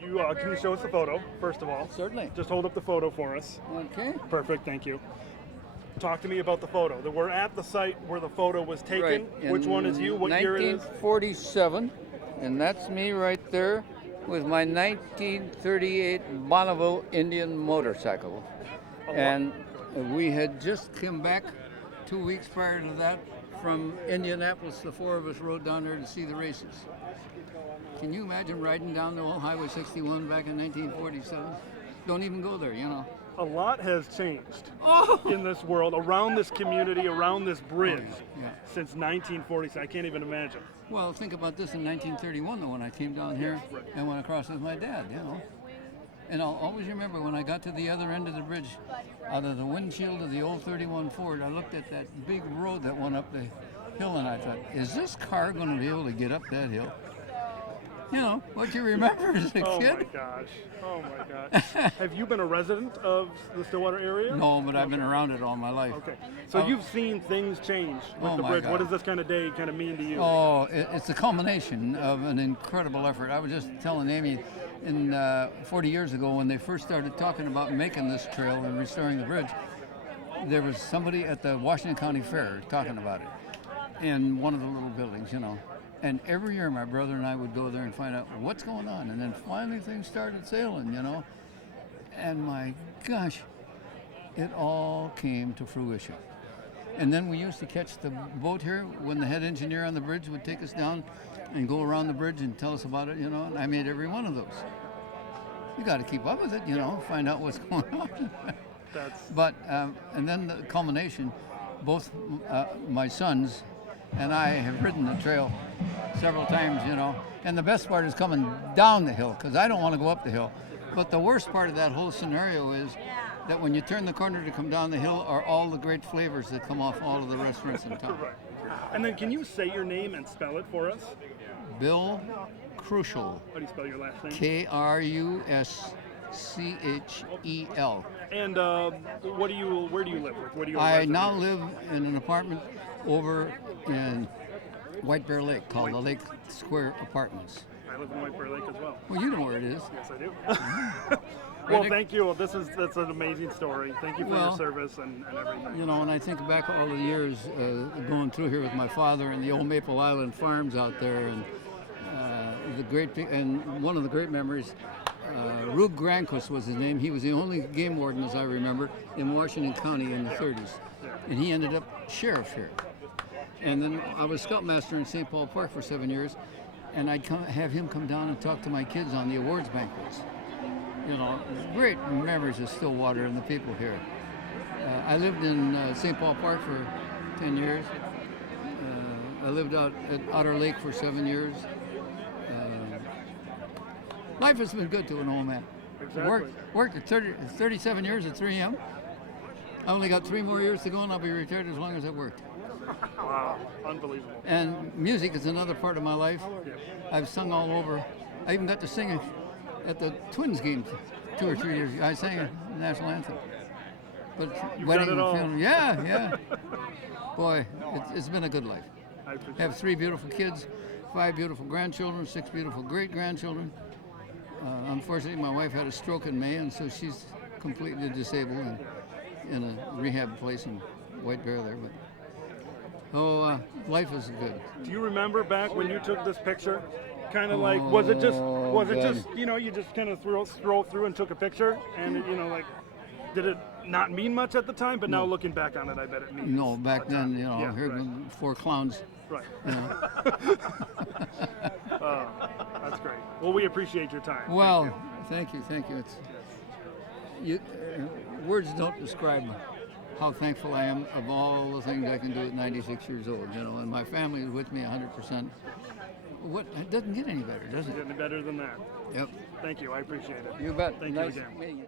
Can you show us the photo, first of all? Certainly. Just hold up the photo for us. Okay. Perfect, thank you. Talk to me about the photo. We're at the site where the photo was taken. Right. Which one is you? What year it is? 1947, and that's me right there with my 1938 Bonneville Indian motorcycle. And we had just come back 2 weeks prior to that from Indianapolis. The four of us rode down there to see the races. Can you imagine riding down the old Highway 61 back in 1947? Don't even go there, you know. A lot has changed in this world, around this community, around this bridge, since 1940. I can't even imagine. Well, think about this in 1931, though, when I came down here and went across with my dad, you know. And I'll always remember when I got to the other end of the bridge, out of the windshield of the old 31 Ford, I looked at that big road that went up the hill, and I thought, is this car going to be able to get up that hill? You know, what you remember as a kid. Oh my gosh. Oh my gosh. Have you been a resident of the Stillwater area? No, but I've been around it all my life. Okay. So you've seen things change with the bridge. God. What does this kind of day kind of mean to you? Oh, it's a culmination of an incredible effort. I was just telling Amy, 40 years ago when they first started talking about making this trail and restoring the bridge, there was somebody at the Washington County Fair talking about it in one of the little buildings, you know. And every year my brother and I would go there and find out what's going on. And then finally things started sailing, you know. And my gosh, it all came to fruition. And then we used to catch the boat here when the head engineer on the bridge would take us down and go around the bridge and tell us about it, you know. And I made every one of those. You got to keep up with it, you know, find out what's going on. But, and then the culmination, both my sons and I have ridden the trail several times, you know. And the best part is coming down the hill, because I don't want to go up the hill. But the worst part of that whole scenario is that when you turn the corner to come down the hill are all the great flavors that come off all of the restaurants in town. Right. And then can you say your name and spell it for us? Bill Kruschel. How do you spell your last name? Kruschel. And where do you live? Where do you I now live in an apartment over in White Bear Lake called the Lake Square Apartments. I live in White Bear Lake as well. Well, you know where it is. Yes, I do. Well, thank you. That's an amazing story. Thank you for your service and everything. You know, when I think back all the years going through here with my father and the old Maple Island farms out there, and one of the great memories, Rube Granquist was his name. He was the only game warden, as I remember, in Washington County in the 30s. And he ended up sheriff here. And then I was scoutmaster in St. Paul Park for 7 years, and I'd have him come down and talk to my kids on the awards banquets. You know, great memories of Stillwater and the people here. I lived in St. Paul Park for 10 years. I lived out at Otter Lake for 7 years. Life has been good to an old man. Exactly. Worked at 37 years at 3M. I only got 3 more years to go, and I'll be retired as long as I've worked. Wow, unbelievable. And music is another part of my life. I've sung all over. I even got to sing at the Twins game 2 or 3 years ago. I sang the national anthem. But wedding and funeral, yeah. Boy, it's been a good life. I have 3 beautiful kids, 5 beautiful grandchildren, 6 beautiful great-grandchildren. Unfortunately, my wife had a stroke in May, and so she's completely disabled and in a rehab place in White Bear there. But life is good. Do you remember back when you took this picture? Kind of like, was it just you know, you just kind of scroll through and took a picture, and you know, like, did it not mean much at the time? But now looking back on it, I bet it means. No, back then, you know, here were 4 clowns. Right. You know. That's great. Well, we appreciate your time. Well, thank you. It's words don't describe how thankful I am of all the things I can do at 96 years old, you know, and my family is with me 100%. It doesn't get any better, does it? Any better than that. Yep. Thank you. I appreciate it. You bet. Thank nice you again. Meeting you.